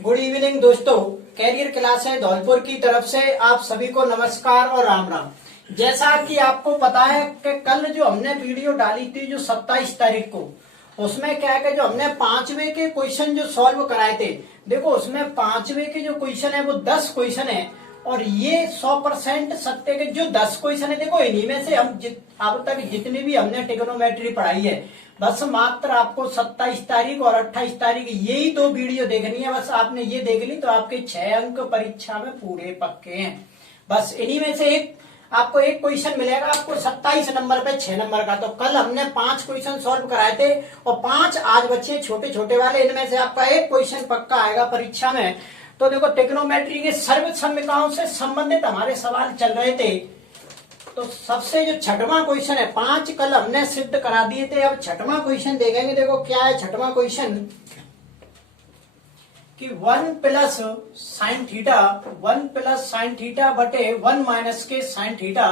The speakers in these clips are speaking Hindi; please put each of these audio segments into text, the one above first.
गुड इवनिंग दोस्तों, कैरियर क्लास है धौलपुर की तरफ से आप सभी को नमस्कार और राम राम। जैसा कि आपको पता है कि कल जो हमने वीडियो डाली थी जो 27 तारीख को, उसमें क्या है कि जो हमने पांचवे के क्वेश्चन जो सॉल्व कराए थे, देखो उसमें पांचवे के जो क्वेश्चन है वो 10 क्वेश्चन है और ये 100% सत्य के जो 10 क्वेश्चन है, देखो इन्हीं में से हम अब तक जितनी भी हमने ट्रिग्नोमेट्री पढ़ाई है, बस मात्र आपको 27 तारीख और 28 तारीख यही दो वीडियो देखनी है। बस आपने ये देख ली तो आपके 6 अंक परीक्षा में पूरे पक्के हैं। बस इन्हीं में से आपको एक क्वेश्चन मिलेगा, आपको 27 नंबर पे 6 नंबर का। तो कल हमने 5 क्वेश्चन सॉल्व कराए थे और 5 आज बच्चे छोटे छोटे वाले, इनमें से आपका एक क्वेश्चन पक्का आएगा परीक्षा में। तो देखो ट्रिग्नोमेट्री के सर्व समीकरणों से संबंधित हमारे सवाल चल रहे थे। तो सबसे जो छठवां क्वेश्चन है, 5 कल हमने सिद्ध करा दिए थे, अब छठवां क्वेश्चन देखेंगे। देखो क्या है छठवां क्वेश्चन कि 1 plus sine theta, 1 plus sine theta बटे 1 माइनस के साइन थीटा,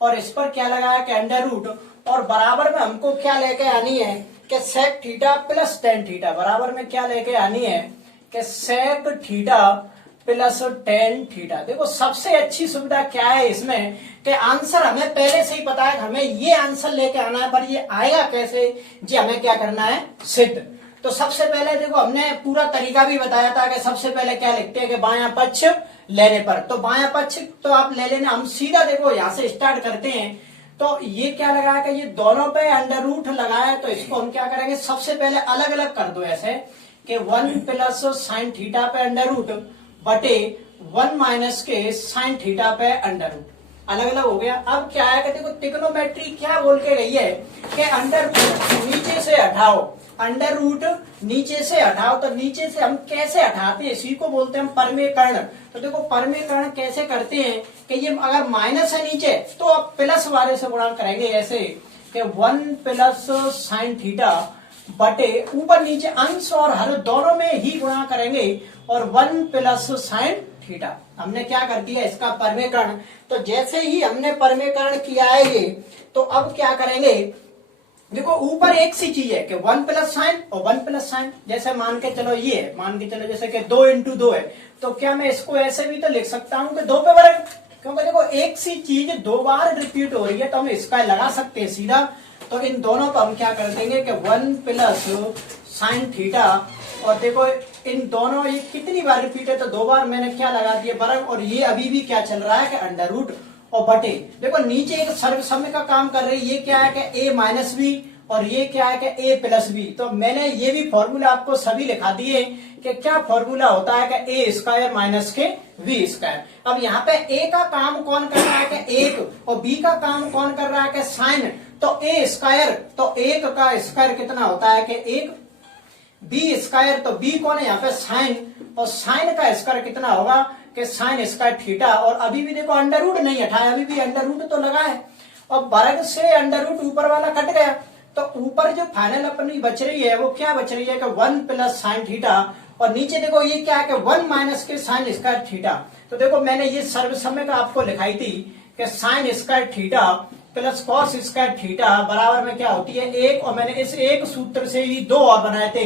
और इस पर क्या लगाया कि अंडर रूट, और बराबर में हमको क्या लेके आनी है कि sec theta plus tan theta, बराबर में क्या लेके आनी है कि sec theta plus tan theta. देखो सबसे अच्छी सुविधा क्या है इसमें कि आंसर हमें पहले से ही पता है, हमें ये आंसर लेके आना है, पर ये आएगा कैसे जी हमें क्या करना है, सिद्ध। तो सबसे पहले देखो हमने पूरा तरीका भी बताया था कि सबसे पहले क्या लिखते हैं कि बायां पक्ष लेने पर, तो बायां पक्ष तो आप ले लेना। हम सीधा देखो यहां से स्टार्ट करते हैं। तो ये क्या लगाया कि ये दोनों पे अंडर रूट लगाया, तो इसको हम क्या करेंगे, सबसे पहले अलग अलग कर दो ऐसे कि 1 प्लस साइन थीटा पे अंडर रूट बटे 1 माइनस के साइन थीटा पे अंडर रूट, अलग अलग हो गया। अब क्या है कि देखो ट्रिग्नोमेट्री क्या बोल के गई है कि अंडर रूट नीचे से हटाओ, अंडर रूट नीचे से हटाओ। तो नीचे से हम कैसे हटाते हैं, इसी को बोलते हैं परमेकरण। तो देखो परमेकरण कैसे करते हैं कि ये अगर माइनस है नीचे तो आप प्लस वाले से गुणा करेंगे, ऐसे कि 1 प्लस साइन थीटा बटे ऊपर नीचे अंश और हर दोनों में ही गुणा करेंगे और 1 प्लस साइन थीटा। हमने क्या कर दिया इसका परमेकरण। तो जैसे ही हमने परमेकरण किया है ये, तो अब क्या करेंगे, देखो ऊपर एक सी चीज है कि 1 प्लस साइन और 1 प्लस साइन। जैसे मान के चलो ये है, मान के चलो जैसे कि 2 इंटू 2 है, तो क्या मैं इसको ऐसे भी तो लिख सकता हूं कि 2 पे वर्ग, क्योंकि देखो एक सी चीज 2 बार रिपीट हो रही है तो हम इसका लगा सकते हैं सीधा। तो इन दोनों को हम क्या कर देंगे कि 1 प्लस साइन थीटा, और देखो इन दोनों ये कितनी बार रिपीट है तो 2 बार मैंने क्या लगा दिया वर्ग, और ये अभी भी क्या चल रहा है कि अंडर रूट और बटे। देखो नीचे एक सर्वसम्य का काम कर रही है, ये क्या है कि a माइनस बी और ये क्या है कि a प्लस बी। तो मैंने ये भी फॉर्मूला आपको सभी लिखा दिए कि क्या फॉर्मूला होता है कि a स्क्वायर माइनस के v स्क्वायर। अब यहाँ पे a का काम कौन कर रहा है कि 1 और b का काम कौन कर रहा है कि साइन। तो a स्क्वायर, तो 1 का स्क्वायर कितना होता है कि 1, b स्क्वायर, तो b कौन है यहाँ पे साइन, और साइन का स्क्वायर कितना होगा कि साइन स्क्वायर थीटा। और अभी भी देखो अंडर रूट नहीं हटाया, अभी भी अंडर रूट तो लगा है, और वर्ग से अंडर रूट ऊपर वाला कट गया। तो ऊपर जो फाइनल अपनी बच रही है वो क्या बच रही है कि 1 प्लस साइन थीटा, और नीचे देखो ये क्या है कि 1 माइनस के साइन स्क्वायर थीटा। तो देखो मैंने ये सर्वसम्य का आपको लिखाई थी कि sine square theta plus cos square theta बराबर में क्या होती है 1, और मैंने इस एक सूत्र से ही 2 और बनाए थे।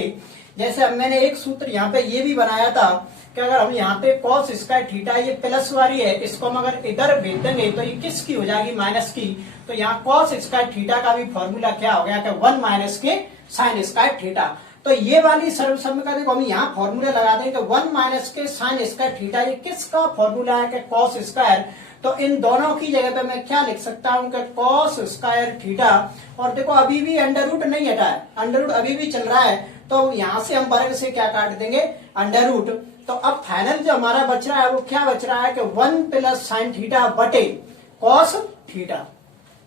जैसे अब मैंने एक सूत्र यहाँ पे ये भी बनाया था कि अगर हम यहाँ पे कॉस स्क्वायर थीटा, ये प्लस वाली है, इसको हम अगर इधर भेज देंगे तो ये किसकी हो जाएगी, माइनस की। तो यहाँ कॉस स्क्वायर थीटा का भी फॉर्मूला क्या हो गया कि 1 माइनस के साइन स्क्वायर थीटा। तो ये वाली सर्वसम्य का देखो हम यहाँ फॉर्मूला लगा देंगे कि 1 माइनस के साइन स्क्वायर थीटा, ये किसका फॉर्मूला है कि कॉस स्क्वायर। तो इन दोनों की जगह पे मैं क्या लिख सकता हूं कि कॉस स्क्वायर थीटा, और देखो अभी भी अंडर रूट नहीं हटा है, अंडर रूट अभी भी चल रहा है, तो यहां से हम वर्ग से क्या काट देंगे, अंडर रूट। तो अब फाइनल जो हमारा बच रहा है वो क्या बच रहा है कि 1 प्लस साइन थीटा बटे कॉस थीटा।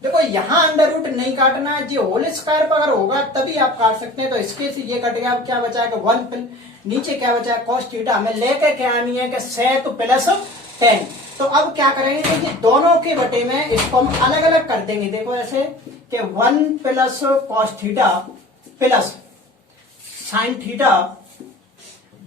देखो यहाँ अंडर रूट नहीं काटना है, जो होल स्क्वायर पर अगर होगा तभी आप काट सकते हैं। तो इसके से ये कट गया, अब क्या बचा है कि 1 नीचे क्या बचा है कॉस थीटा, हमें लेके क्या आनी है कि सेक प्लस टेन। तो अब क्या करेंगे कि ये दोनों के बटे में इसको हम अलग अलग कर देंगे। देखो ऐसे कि 1 plus cos theta plus sine theta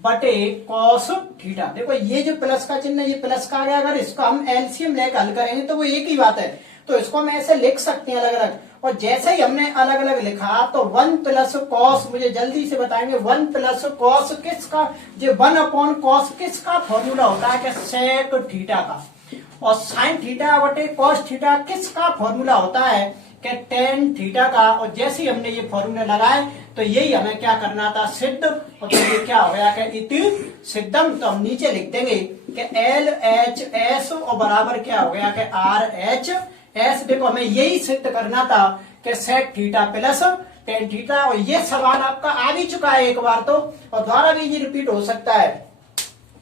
बटे कॉस थीटा। देखो ये जो प्लस का चिन्ह है ये प्लस का आ गया, अगर इसको हम एलसीएम लेकर हल करेंगे तो वो एक ही बात है, तो इसको हम ऐसे लिख सकते हैं अलग अलग। और जैसे ही हमने अलग अलग लिखा तो 1 प्लस कॉस, मुझे जल्दी से बताएंगे 1 प्लस कॉस किसका, जो 1 अपॉन कॉस किसका फॉर्मूला होता है कि सेक थीटा का, और साइन थीटा बटे कॉस थीटा किसका फॉर्मूला होता है कि टेन थीटा का। और जैसे ही हमने ये फॉर्मूला लगाए तो यही हमें क्या करना था, सिद्ध। और तो ये क्या हो गया कि इति सिद्धम, तो हम नीचे लिख देंगे कि एल एच एस और बराबर क्या हो गया कि आर एच एस। देखो हमें यही सिद्ध करना था कि sec theta plus tan theta, और ये सवाल आपका आ भी चुका है एक बार तो, और दोबारा भी ये रिपीट हो सकता है,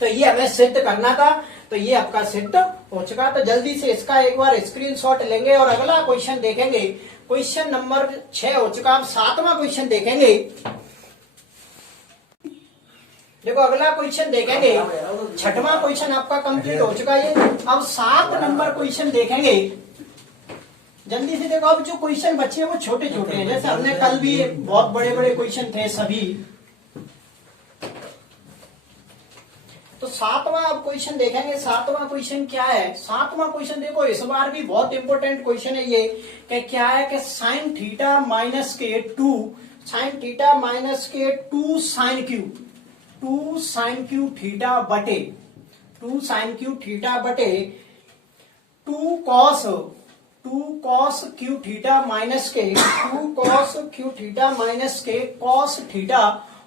तो ये हमें सिद्ध करना था, तो ये आपका सिद्ध हो चुका। तो जल्दी से इसका एक बार स्क्रीनशॉट लेंगे और अगला क्वेश्चन देखेंगे। क्वेश्चन नंबर 6 हो चुका, अब 7वां क्वेश्चन देखेंगे। देखो अगला क्वेश्चन देखेंगे, 6वां क्वेश्चन आपका कंप्लीट हो चुका है। अब 7 नंबर क्वेश्चन देखेंगे जल्दी से। देखो अब जो क्वेश्चन बच्चे हैं वो छोटे छोटे हैं, जैसे हमने कल भी बहुत बड़े बड़े क्वेश्चन थे सभी। तो 7वां अब क्वेश्चन देखेंगे। 7वां क्वेश्चन क्या है, 7वां क्वेश्चन देखो इस बार भी बहुत इंपॉर्टेंट क्वेश्चन है ये, कि क्या है कि साइन थीटा माइनस के 2, साइन थीटा माइनस के 2 sine cube, 2 sine cube theta बटे 2 साइन क्यू थीटा बटे 2 कॉस क्यू थीटा माइनस के 2 कॉस क्यू थीटा माइनस के कॉस थीटा,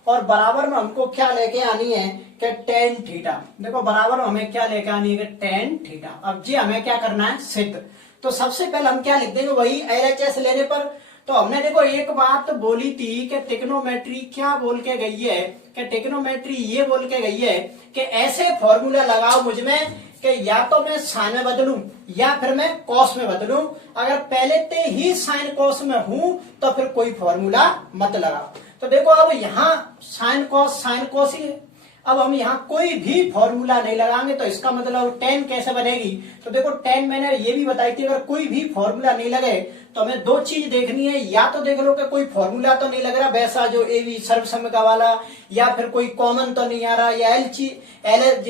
और बराबर में हमको क्या लेके आनी है कि टेन थीटा। देखो बराबर में हमें क्या लेके आनी है कि टेन थीटा। अब जी हमें क्या करना है, सिद्ध। तो सबसे पहले हम क्या लिख देंगे, वही एलएचएस लेने पर। तो हमने देखो एक बात बोली थी कि टिग्नोमेट्री क्या बोल के गई है, कि टिग्नोमेट्री ये बोल के गई है कि ऐसे फॉर्मूला लगाओ मुझमें कि या तो मैं साइन में बदलूं या फिर मैं कॉस में बदलूं। अगर पहले ते ही साइन कॉस में हूं तो फिर कोई फॉर्मूला मत लगाओ। तो देखो अब यहाँ साइन कॉस ही है, अब हम यहाँ कोई भी फॉर्मूला नहीं लगाएंगे, तो इसका मतलब टेन कैसे बनेगी। तो देखो टेन मैंने ये भी बताई थी, अगर कोई भी फॉर्मूला नहीं लगे तो हमें दो चीज देखनी है, या तो देख लो कि कोई फॉर्मूला तो नहीं लग रहा वैसा जो ए बी सर्वसम्मका वाला, या फिर कोई कॉमन तो नहीं आ रहा, या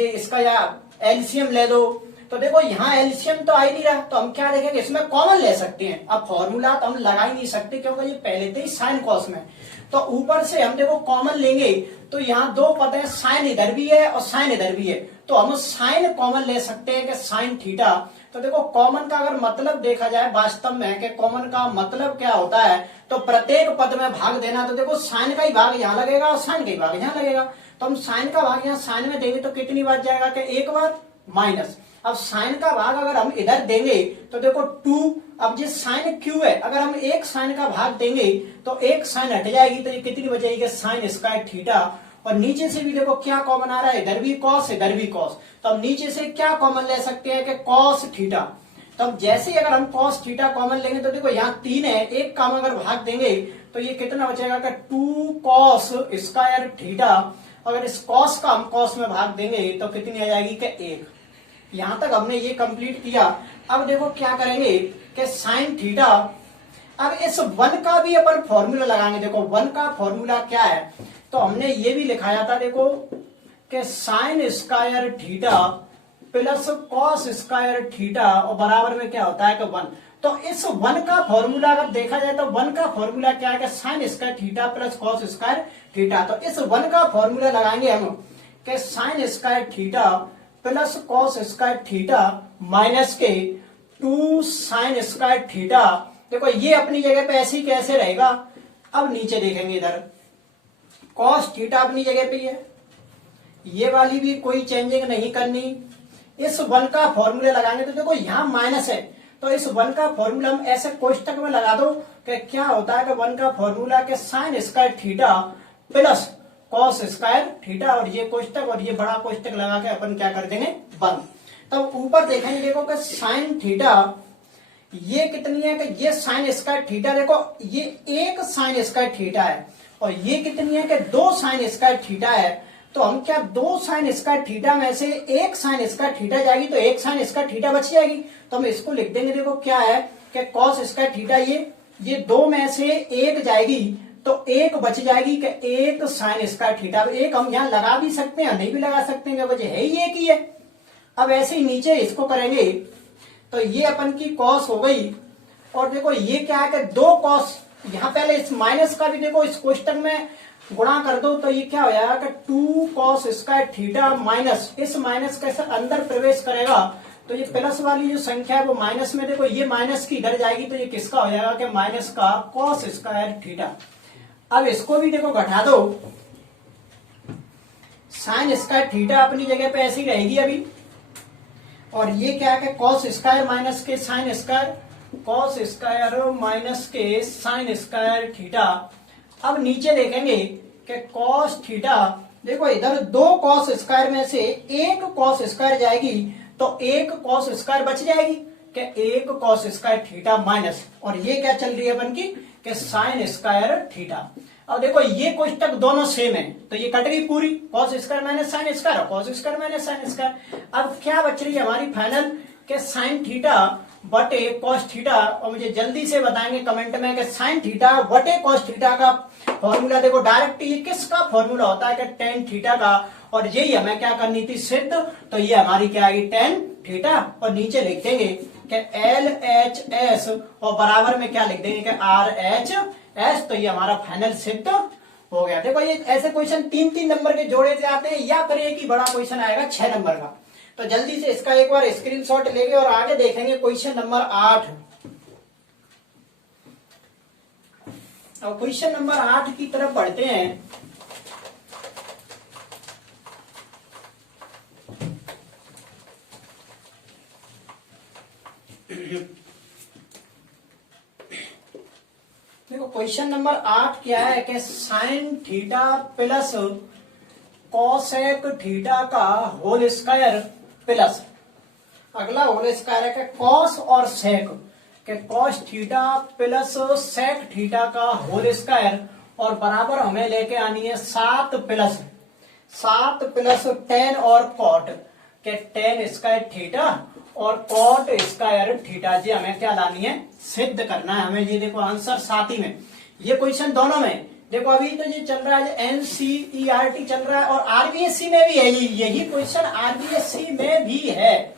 इसका या एलसीएम ले दो। तो देखो यहाँ एलसीएम तो आ ही नहीं रहा, तो हम क्या देखेंगे, इसमें कॉमन ले सकते हैं। अब फॉर्मूला तो हम लगा ही नहीं सकते क्योंकि ये पहले से ही साइन कॉस में, तो ऊपर से हम देखो कॉमन लेंगे तो यहाँ दो पद है, साइन इधर भी है और साइन इधर भी है, तो हम साइन कॉमन ले सकते हैं कि साइन थीटा। तो देखो कॉमन का अगर मतलब देखा जाए वास्तव में कि कॉमन का मतलब क्या होता है, तो प्रत्येक पद में भाग देना। तो देखो साइन का ही भाग यहाँ लगेगा और साइन का ही भाग यहाँ लगेगा, तो हम साइन का भाग यहाँ साइन में देंगे तो कितनी बार जाएगा कि एक बार माइनस। अब साइन का भाग अगर हम इधर देंगे तो देखो 2, अब ये साइन क्यू है, अगर हम एक साइन का भाग देंगे तो एक साइन हट जाएगी, तो ये कितनी बचेगी साइन स्क्वायर थीटा। और नीचे से भी देखो क्या कॉमन आ रहा है, इधर भी कॉस इधर भी कॉस, तो हम नीचे से क्या कॉमन ले सकते हैं कि कॉस थीटा। तो अब जैसे ही अगर हम कॉस थीटा कॉमन लेंगे तो देखो यहाँ 3 है, एक का अगर भाग देंगे तो ये कितना बचेगा कि 2 कॉस स्क्वायर थीटा। अगर इस कॉस का हम कॉस में भाग देंगे तो कितनी आ जाएगी कि 1। यहां तक हमने ये कंप्लीट किया। अब देखो क्या करेंगे कि साइन थीटा, अब इस 1 का भी अपन फॉर्मूला लगाएंगे। देखो 1 का फॉर्मूला क्या है, तो हमने ये भी लिखाया था देखो कि sine square theta plus cos square theta, और बराबर में क्या होता है कि 1। तो इस 1 का फॉर्मूला अगर देखा जाए तो 1 का फॉर्मूला क्या है कि sine square theta plus cos square theta. तो इस 1 का फॉर्मूला लगाएंगे हम कि sine square theta plus cos square theta minus के 2 साइन स्क्वायर थीटा। देखो ये अपनी जगह पे ऐसी कैसे रहेगा। अब नीचे देखेंगे, इधर कॉस थीटा अपनी जगह पे है, ये वाली भी कोई चेंजिंग नहीं करनी। इस 1 का फॉर्मूला लगाएंगे तो देखो यहाँ माइनस है, तो इस 1 का फॉर्मूला हम ऐसे कोष्टक में लगा दो कि क्या होता है कि 1 का फॉर्मूला के sign square theta plus cos square theta, और ये कोष्टक और ये बड़ा कोष्टक लगा के अपन क्या कर देंगे बंद। तब ऊपर देखेंगे देखो कि साइन थीटा ये कितनी है कि ये साइन स्क्वायर थीटा, देखो ये एक साइन स्क्वायर थीटा है, और ये कितनी है कि 2 साइन स्क्वायर थीटा है। तो हम क्या 2 साइन स्क्वायर थीटा में से एक साइन स्क्वायर थीटा जाएगी तो एक साइन स्क्वायर थीटा बच जाएगी, तो हम इसको लिख देंगे। देखो क्या है कि कॉस स्क्वायर थीटा, ये 2 में से एक जाएगी तो एक बच जाएगी कि एक साइन स्क्वायर थीटा। एक हम यहाँ लगा भी सकते हैं नहीं भी लगा सकते हैं, वजह है ही एक ही है। अब ऐसे ही नीचे इसको करेंगे तो ये अपन की कॉस हो गई और देखो ये क्या है कि 2 कॉस, यहाँ पहले इस माइनस का भी देखो इस क्वेश्चन में गुणा कर दो तो ये क्या हो जाएगा कि 2 कॉस स्क्वायर थीटा माइनस, इस माइनस के साथ अंदर प्रवेश करेगा तो ये प्लस वाली जो संख्या है वो माइनस में, देखो ये माइनस की इधर जाएगी तो ये किसका हो जाएगा कि माइनस का कॉस स्क्वायर थीटा। अब इसको भी देखो घटा दो, साइन स्क्वायर थीटा अपनी जगह पे ऐसी रहेगी अभी, और ये क्या है कि कॉस स्क्वायर माइनस के sine square, cos square minus के साइन स्क्वायर थीटा। अब नीचे देखेंगे कि कॉस थीटा, देखो इधर 2 कॉस स्क्वायर में से 1 कॉस स्क्वायर जाएगी तो 1 कॉस स्क्वायर बच जाएगी कि 1 कॉस स्क्वायर थीटा माइनस, और ये क्या चल रही है अपन की कि साइन स्क्वायर थीटा। अब देखो ये कोष्टक दोनों सेम है तो ये कट गई पूरी, cos square minus sine square, cos square minus sine square. अब क्या बच रही है हमारी फाइनल के साइन थीटा बटे कॉस थीटा, और मुझे जल्दी से बताएंगे कमेंट में कि साइन थीटा बटे कॉस थीटा का फॉर्मूला देखो डायरेक्ट ये किसका फॉर्मूला होता है कि टेन थीटा का, और यही हमें क्या करनी थी सिद्ध, तो ये हमारी क्या आएगी टेन थीटा, और नीचे लिख देंगे कि LHS और बराबर में क्या लिख देंगे कि RHS, तो ये हमारा फाइनल सिद्ध हो गया। देखो ये ऐसे क्वेश्चन 3-3 नंबर के जोड़े से आते हैं या फिर एक ही बड़ा क्वेश्चन आएगा 6 नंबर का, तो जल्दी से इसका एक बार स्क्रीनशॉट लेंगे और आगे देखेंगे क्वेश्चन नंबर 8। अब क्वेश्चन नंबर 8 की तरफ बढ़ते हैं। देखो क्वेश्चन नंबर 8 क्या है कि sine theta plus cosec theta का होल स्क्वायर प्लस, अगला होल स्क्वायर है कि कॉस और सेक के cos theta plus sec theta का होल स्क्वायर, और बराबर हमें लेके आनी है 7 प्लस टेन और कॉट के टेन स्क्वायर थीटा और कॉट स्क्वायर थीटा, जी हमें क्या लानी है सिद्ध करना है हमें। ये देखो आंसर साथ ही में, ये क्वेश्चन दोनों में देखो अभी तो ये चल रहा है NCERT चल रहा है और RBSC में भी है, यही क्वेश्चन RBSC में भी है,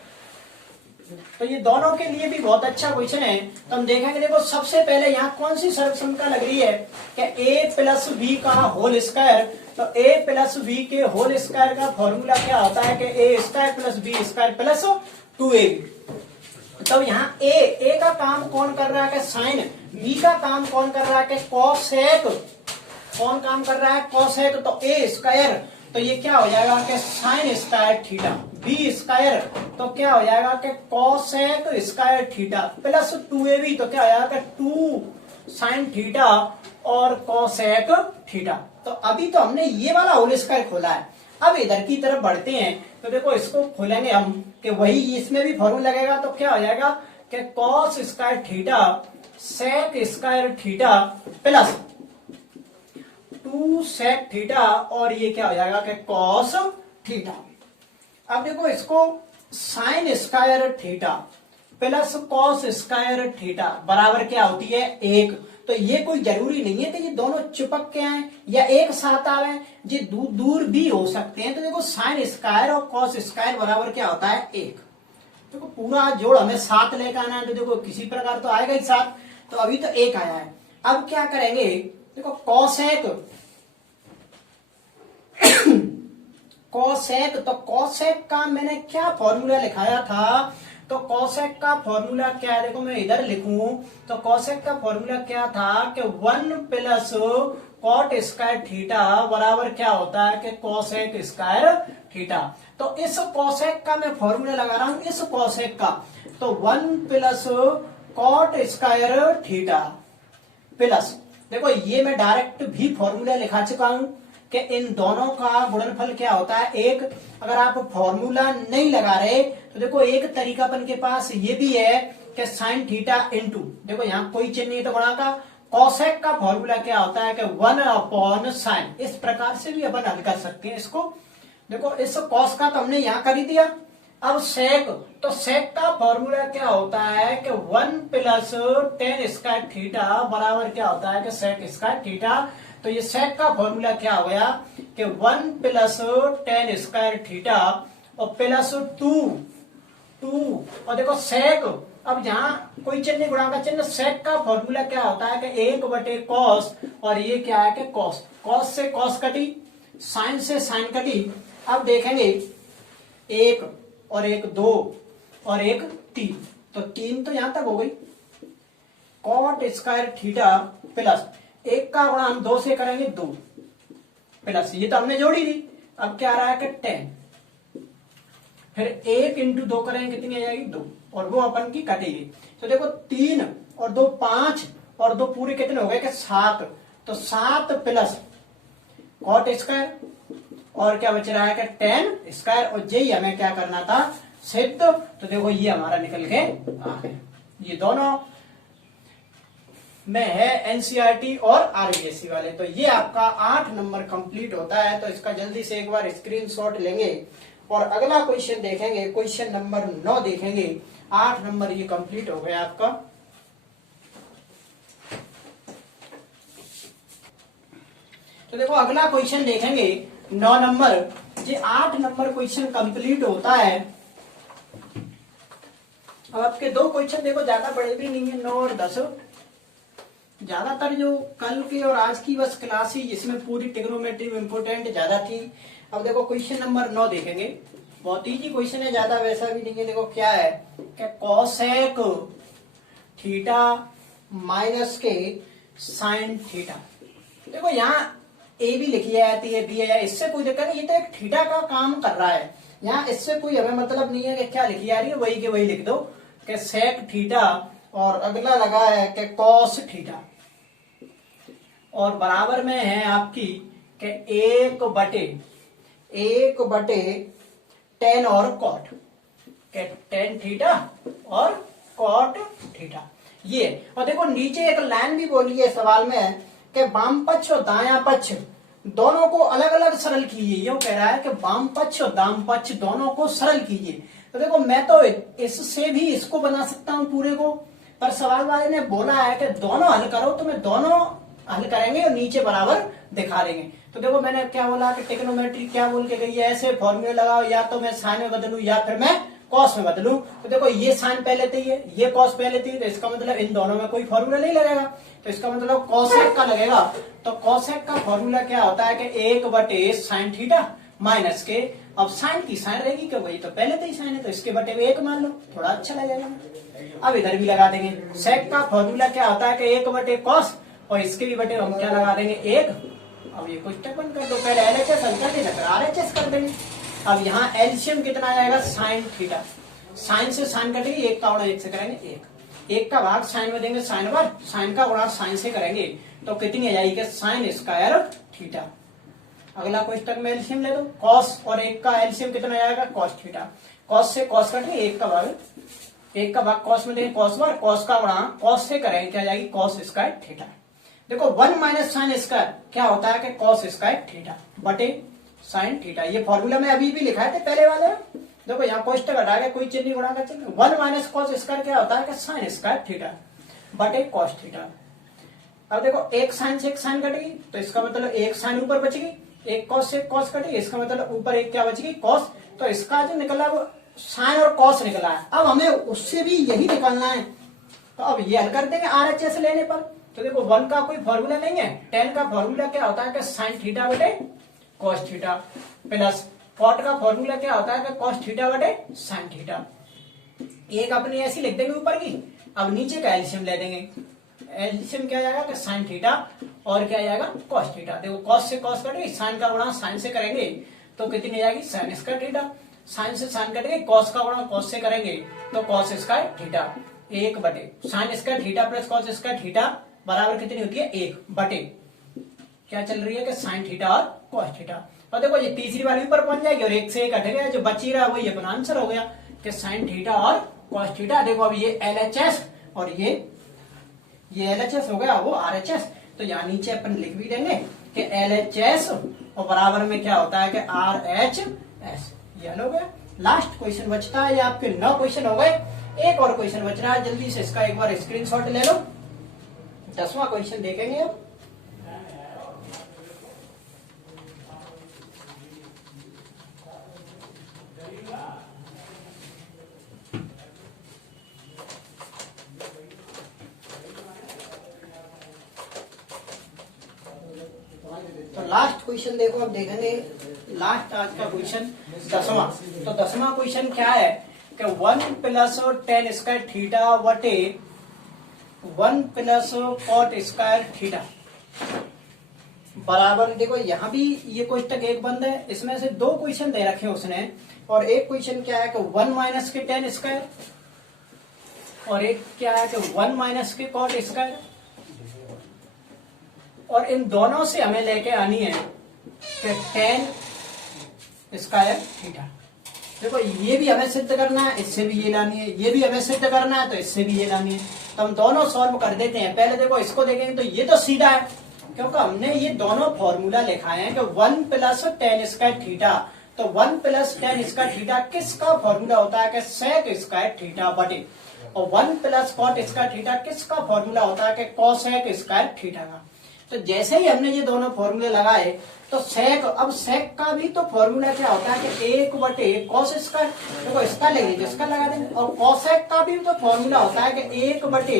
तो ये दोनों के लिए भी बहुत अच्छा क्वेश्चन है। तो हम देखेंगे देखो सबसे पहले यहाँ कौन सी सर्वसंख्या लग रही है कि a प्लस बी का होल स्क्वायर, तो a प्लस बी के होल स्क्वायर का फॉर्मूला क्या होता है कि a square plus B square plus 2ab। तब यहाँ a का काम कौन कर रहा है कि साइन, b का काम कौन कर रहा है कि कॉसेक, कौन काम कर रहा है कॉसेक, तो a स्क्वायर, तो ये क्या हो जाएगा कि sine square theta, B square तो क्या हो जाएगा कि cosec square theta plus 2ab, तो क्या हो जाएगा 2 साइन थीटा और कॉसेक थीटा। तो अभी तो हमने ये वाला होल स्क्वायर खोला है, अब इधर की तरफ बढ़ते हैं तो देखो इसको खोलेंगे हम कि वही इसमें भी फॉर्मूला लगेगा, तो क्या हो जाएगा कि cos square theta sec square theta plus 2 sec theta, और ये क्या हो जाएगा कि कॉस थीटा। अब देखो इसको sign square theta plus cos square theta बराबर क्या होती है 1, तो ये कोई जरूरी नहीं है कि ये दोनों चिपक के आए या एक साथ आवे, ये दूर भी हो सकते हैं। तो देखो साइन स्क्वायर और कॉस स्क्वायर बराबर क्या होता है 1, देखो पूरा जोड़ हमें 7 लेकर आना है, तो देखो किसी प्रकार तो आएगा ही 7, तो अभी तो 1 आया है। अब क्या करेंगे देखो कॉसेक कॉसेक, तो कॉसेक का मैंने क्या फॉर्मूला लिखाया था, तो कॉसेक का फॉर्मूला क्या है, देखो मैं इधर लिखूं तो कॉसेक का फॉर्मूला क्या था कि 1 प्लस कॉट स्क्वायर थीटा बराबर क्या होता है कि कॉसेक स्क्वायर थीटा। तो इस कॉसेक का मैं फॉर्मूला लगा रहा हूं, इस कॉसेक का, तो 1 plus cot square theta plus, देखो ये मैं डायरेक्ट भी फॉर्मूला लिखा चुका हूं कि इन दोनों का गुणनफल क्या होता है 1। अगर आप फॉर्मूला नहीं लगा रहे तो देखो एक तरीका अपन के पास ये भी है कि साइन थीटा इंटू, देखो यहाँ कोई चिन्ह नहीं तो गुणा का, कॉसेक का फॉर्मूला क्या होता है कि 1 अपॉन साइन, इस प्रकार से भी अपन हल कर सकते हैं इसको। देखो इस कॉस का तो हमने यहाँ कर ही दिया। अब सेक, तो सेक का फॉर्मूला क्या होता है कि 1 प्लस टेन स्क्वायर थीटा बराबर क्या होता है कि सेक स्क्वायर थीटा। तो ये सेक का फॉर्मूला क्या हो गया कि 1 प्लस टेन स्क्वायर थीटा और प्लस 2 और देखो सेक अब यहाँ कोई चिन्ह नहीं, गुणा का चिन्ह। सेक का फॉर्मूला क्या होता है कि 1/cos, और ये क्या है कि कॉस। कॉस से कॉस कटी, साइन से साइन कटी। अब देखेंगे 1 और 1 2 और 1 3, तो 3 तो यहां तक हो गई। कॉट स्क्वायर थीटा प्लस 1 का गुणा हम 2 से करेंगे 2 प्लस, ये तो हमने जोड़ी दी। अब क्या आ रहा है कि 10, फिर 1 इंटू 2 करेंगे कितनी आ जाएगी 2, और वो अपन की कटेगी। तो देखो 3 और 2 5 और 2 पूरे कितने हो गए कि 7, तो 7 प्लस कॉट स्क्वायर, और क्या बच रहा है कि 10 स्क्वायर, और यही हमें क्या करना था सिद्ध। तो देखो ये हमारा निकल के आ गया। ये दोनों में है एनसीईआरटी और आरबीएससी वाले। तो ये आपका 8 नंबर कंप्लीट होता है। तो इसका जल्दी से एक बार स्क्रीनशॉट लेंगे और अगला क्वेश्चन देखेंगे, क्वेश्चन नंबर 9 देखेंगे। 8 नंबर ये कंप्लीट हो गया आपका। तो देखो अगला क्वेश्चन देखेंगे 9 नंबर। ये 8 नंबर क्वेश्चन कंप्लीट होता है। अब आपके 2 क्वेश्चन देखो ज्यादा बड़े भी नहीं है, 9 और 10। ज्यादातर जो कल की और आज की बस क्लास ही जिसमें पूरी ट्रिग्नोमेट्री इंपोर्टेंट ज्यादा थी। अब देखो क्वेश्चन नंबर 9 देखेंगे, बहुत इजी क्वेश्चन है, ज्यादा वैसा भी नहीं है। देखो क्या है कि कोसेक थीटा माइनस के साइन थीटा। देखो यहाँ ए भी लिखी जाती है, बी है, इससे कोई दिक्कत नहीं, ये तो एक थीटा का काम कर रहा है। यहाँ इससे कोई हमें मतलब नहीं है कि क्या लिखी जा रही है, वही के वही लिख दो कि सेक थीटा, और अगला लगा है कि कॉस थीटा, और बराबर में है आपकी कि 1/tan और कॉट, के tan थीटा और कॉट थीटा ये। और देखो नीचे एक लाइन भी बोली है सवाल में कि वाम पक्ष और दायां पक्ष दोनों को अलग अलग सरल कीजिए। यो कह रहा है कि वाम पक्ष और दाम पक्ष दोनों को सरल कीजिए। तो देखो मैं तो इससे भी इसको बना सकता हूं पूरे को, पर सवाल वाले ने बोला है कि दोनों हल करो, तो मैं दोनों हल करेंगे और नीचे बराबर दिखा देंगे। तो देखो मैंने क्या बोला कि ट्रिग्नोमेट्री क्या बोल के गई है, ऐसे फॉर्मूले लगाओ, या तो मैं साइन में बदलूं या फिर मैं कॉस में बदलूं। तो देखो ये साइन पहले थी, ये कॉस पहले थी, तो इसका मतलब इन दोनों में कोई फॉर्मूला नहीं लगेगा। तो इसका मतलब कोसेक का लगेगा। तो कोसेक का फॉर्मूला क्या होता है कि 1/sin थीटा माइनस के, अब साइन की साइन रहेगी कि वही तो पहले तो ही साइन है, तो इसके बटे में 1 मान लो, थोड़ा अच्छा लगेगा। अब इधर भी लगा देंगे। सेक का फॉर्मूला क्या होता है कि 1/cos, और इसके भी बटे हम क्या लगा देंगे 1। अब ये कुछ बंद कर दो, पहले एलएचएस हल कर देना, फिर आरएचएस कर देंगे। अब यहाँ एलसीएम कितना आ जाएगा साइन थीटा, साइन से साइन कटेगी, 1 का गुणा 1 से करेंगे 1 का भाग साइन में देंगे साइन बार, साइन का गुणा साइन से करेंगे तो कितनी आ जाएगी साइन स्क्वायर थीटा। अगला क्वेश्चन में एलसीएम ले दो, कॉस और 1 का एलसीएम कितना आ जाएगा कॉस थीटा। कॉस से कॉस कटेंगे, 1 का भाग कॉस में देंगे कॉस बार, कॉस का गुणा कॉस से करेंगे क्या जाएगी कॉस स्क्वायर थीटा। देखो 1 माइनस साइन स्क्वायर क्या होता है कि कॉस स्क्वायर थीटा बटे साइन थीटा। ये फॉर्मूला में अभी भी लिखा है पहले वाले। देखो यहाँ कोष्टक हटा के कोई चिन्ह गुणा का चिन्ह, 1 माइनस कॉस स्क्वायर क्या होता है कि साइन स्क्वायर थीटा बटे कॉस थीटा। अब देखो एक साइन से एक साइन कटेगी, तो इसका मतलब एक साइन ऊपर बचेगी, एक कॉस से एक कॉस कटेगी, इसका मतलब ऊपर एक क्या बचेगी कॉस। तो इसका जो निकला वो साइन और कॉस निकला है। अब हमें उससे भी यही निकालना है, तो अब ये हल कर देंगे आरएचएस लेने पर। तो देखो 1 का कोई फॉर्मूला नहीं है, tan का फॉर्मूला क्या होता है कि साइन थीटा बटे कॉस थीटा, प्लस कॉट का फॉर्मूला क्या होता है कि कॉस थीटा बटे साइन थीटा। एक अपनी ऐसी लिख देंगे ऊपर की। अब नीचे का एलसीएम ले देंगे, एलसीएम क्या जाएगा कि साइन थीटा और क्या जाएगा कॉस थीटा। देखो कॉस से कॉस कटेगी, साइन का गुणा साइन से करेंगे तो कितनी जाएगी साइन स्क्वायर थीटा, साइन से साइन कटेगी, कॉस का गुणा कॉस से करेंगे तो कॉस स्क्वायर थीटा, 1 बटे sign square theta plus cos square theta बराबर कितनी होती है 1 बटे क्या चल रही है कि साइन थीटा और कॉस थीटा। और देखो ये तीसरी वाली ऊपर पहुंच जाएगी और 1 से 1 हट गया, जो बची रहा वही अपना आंसर हो गया कि साइन थीटा और कॉस थीटा। देखो अब ये एलएचएस और ये एलएचएस हो गया, वो आरएचएस। तो यहाँ नीचे अपन लिख भी देंगे कि एलएचएस और बराबर में क्या होता है कि आरएचएस। ये हो गया। लास्ट क्वेश्चन बचता है, ये आपके 9 क्वेश्चन हो गए। एक और क्वेश्चन बच रहा है, जल्दी से इसका एक बार स्क्रीनशॉट ले लो। 10वां क्वेश्चन देखेंगे अब। क्वेश्चन देखो, अब देखेंगे लास्ट आज का क्वेश्चन 10वां। तो 10वां क्वेश्चन क्या है कि 1 प्लस टेन स्क्वायर थीटा बटे 1 प्लस कॉट स्क्वायर थीटा बराबर, देखो यहाँ भी ये कोष्टक एक बंद है, इसमें से दो क्वेश्चन दे रखे उसने, और एक क्वेश्चन क्या है कि 1 माइनस के टेन स्क्वायर, और एक क्या है कि 1 माइनस के कॉट स्क्वायर, और इन दोनों से हमें लेके आनी है कि टेन स्क्वायर थीटा। देखो ये भी हमें सिद्ध करना है, इससे भी ये लानी है, ये भी हमें सिद्ध करना है तो इससे भी ये लानी है। तो हम दोनों सॉल्व कर देते हैं। पहले देखो इसको देखेंगे तो ये तो सीधा है, क्योंकि हमने ये दोनों फॉर्मूला लिखाए हैं कि 1 प्लस टेन स्क्वायर थीटा। तो 1 प्लस टेन स्क्वायर थीटा किसका फॉर्मूला होता है कि सेक स्क्वायर थीटा बटे, और 1 प्लस कॉट स्क्वायर थीटा किसका फॉर्मूला होता है कि कोसेक स्क्वायर थीटा का। तो जैसे ही हमने ये दोनों फॉर्मूले लगाए तो सेक, अब सेक का भी तो फॉर्मूला क्या होता है कि 1 बटे कॉस स्क्वायर, देखो इसका लेंगे जिसका लगा देंगे, और कोसेक का भी तो फॉर्मूला होता है कि 1 बटे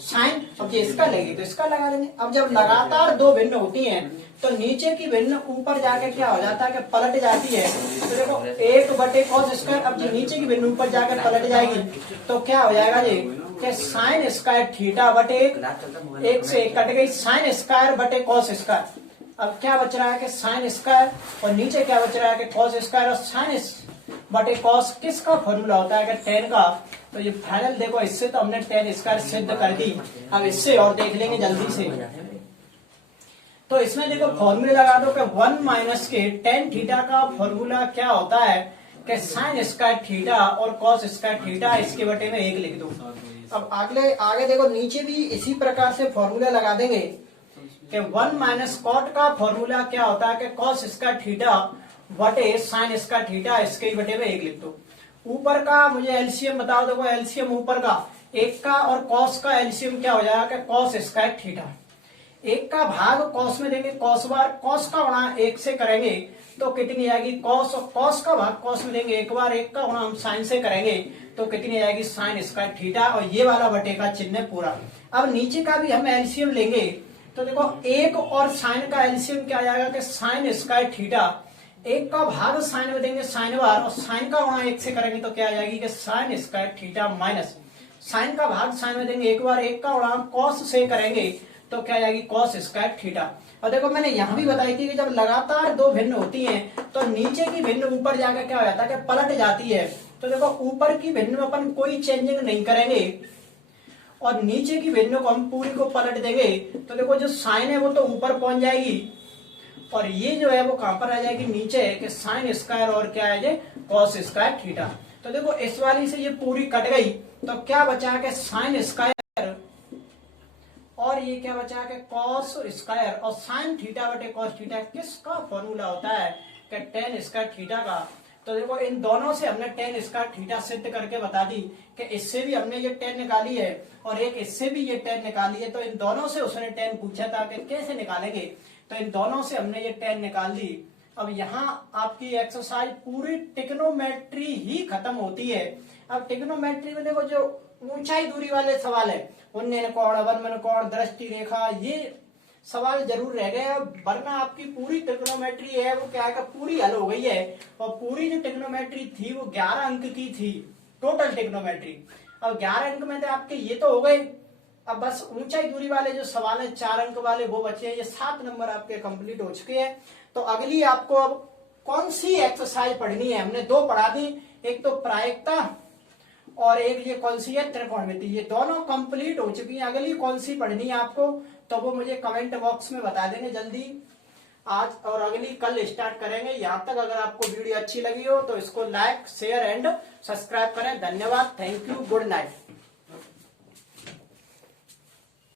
साइन, अब ये इसका लेंगे तो इसका लगा देंगे। अब जब लगातार दो भिन्न होती हैं तो नीचे की भिन्न ऊपर जाके क्या हो जाता है कि पलट जाती है। तो देखो 1 बटे कॉस स्क्वायर, अब ये नीचे की भिन्न ऊपर जाकर पलट जाएगी तो क्या हो जाएगा जी कि साइन स्क्वायर थीटा बटे 1 से 1 कट गई, साइन स्क्वायर बटे कॉस स्क्वायर। अब क्या बच रहा है कि साइन स्क्वायर, और नीचे क्या बच रहा है कि कॉस स्क्वायर, और साइन बटे कॉस किसका फॉर्मूला होता है कि टेन का। तो ये फाइनल देखो, इससे तो हमने टेन स्क्वायर सिद्ध कर दी, अब इससे और देख लेंगे जल्दी से। तो इसमें देखो फॉर्मूले लगा दो कि 1 माइनस के टेन थीटा का फॉर्मूला क्या होता है कि साइन स्क्वायर थीटा और कॉस स्क्वायर थीटा, इसके बटे में 1 लिख दो। अब आगे देखो नीचे भी इसी प्रकार से फॉर्मूला लगा देंगे कि 1 माइनस कॉट का फॉर्मूला क्या होता है कि कॉस स्क्वायर थीटा बटे साइन स्क्वायर थीटा, इसके बटे में 1 लिख दो। ऊपर का मुझे एलसीएम बताओ, देखो एलसीएम ऊपर का 1 का और कॉस का एलसीएम क्या हो जाएगा कि कॉस स्क्वायर थीटा। 1 का भाग कॉस में देंगे, कॉस बार कॉस का गुणा 1 से करेंगे तो कितनी आएगी कॉस, और कॉस का भाग कॉस में देंगे, एक बार 1 का गुणा हम साइन से करेंगे तो कितनी आएगी साइन स्क्वायर थीटा, और ये वाला बटे का चिन्ह पूरा। अब नीचे का भी हम एलसीएम लेंगे तो देखो 1 और साइन का एलसीएम क्या आ जाएगा कि साइन स्क्वायर थीटा, 1 का भाग साइन में देंगे साइन बार, और साइन का गुणा 1 से करेंगे तो क्या आ जाएगी कि sine square theta minus sine का भाग साइन में देंगे, एक बार 1 का गुणा कॉस से करेंगे तो क्या आ जाएगी कॉस स्क्वायर थीटा। और देखो मैंने यहाँ भी बताई थी कि जब लगातार दो भिन्न होती हैं तो नीचे की भिन्न ऊपर जाकर क्या हो जाता है कि पलट जाती है। तो देखो ऊपर की भिन्न में अपन कोई चेंजिंग नहीं करेंगे और नीचे की भिन्न को हम पूरी को पलट देंगे। तो देखो जो साइन है वो तो ऊपर पहुंच जाएगी, और ये जो है वो कहां पर आ जाएगी नीचे कि साइन स्क्वायर और क्या है ये कॉस स्क्वायर थीटा। तो देखो इस वाली से ये पूरी कट गई तो क्या बचा कि साइन स्क्वायर, और ये क्या बचा कि कॉस स्क्वायर, और साइन थीटा बटे कॉस थीटा किसका फॉर्मूला होता है कि टेन स्क्वायर थीटा का। तो देखो इन दोनों से हमने टेन स्क्वायर थीटा सिद्ध करके बता दी कि इससे भी हमने ये टेन निकाली है और एक इससे भी ये टेन निकाली है। तो इन दोनों से उसने टेन पूछा था कि कैसे निकालेंगे, तो इन दोनों से हमने ये टेन निकाल दी। अब यहाँ आपकी एक्सरसाइज पूरी टिग्नोमेट्री ही खत्म होती है। अब टिग्नोमेट्री में देखो जो ऊंचाई दूरी वाले सवाल है, उन्नयन कोण, अवनमन कोण, दृष्टि रेखा, ये सवाल जरूर रह गए, वरना आपकी पूरी ट्रिग्नोमेट्री है वो क्या है पूरी हल हो गई है। और पूरी जो ट्रिग्नोमेट्री थी वो 11 अंक की थी टोटल ट्रिग्नोमेट्री। अब 11 अंक में तो आपके ये तो हो गए, अब बस ऊंचाई दूरी वाले जो सवाल है 4 अंक वाले वो बचे हैं। ये 7 नंबर आपके कंप्लीट हो चुके हैं। तो अगली आपको अब कौन सी एक्सरसाइज पढ़नी है, हमने 2 पढ़ा दी, एक तो प्रायिकता और एक ये कौन सी है त्रिकोणमिति, ये दोनों कंप्लीट हो चुकी है। अगली कौन सी पढ़नी है आपको तो वो मुझे कमेंट बॉक्स में बता देंगे जल्दी, आज और अगली कल स्टार्ट करेंगे। यहाँ तक अगर आपको वीडियो अच्छी लगी हो तो इसको लाइक शेयर एंड सब्सक्राइब करें। धन्यवाद, थैंक यू, गुड नाइट।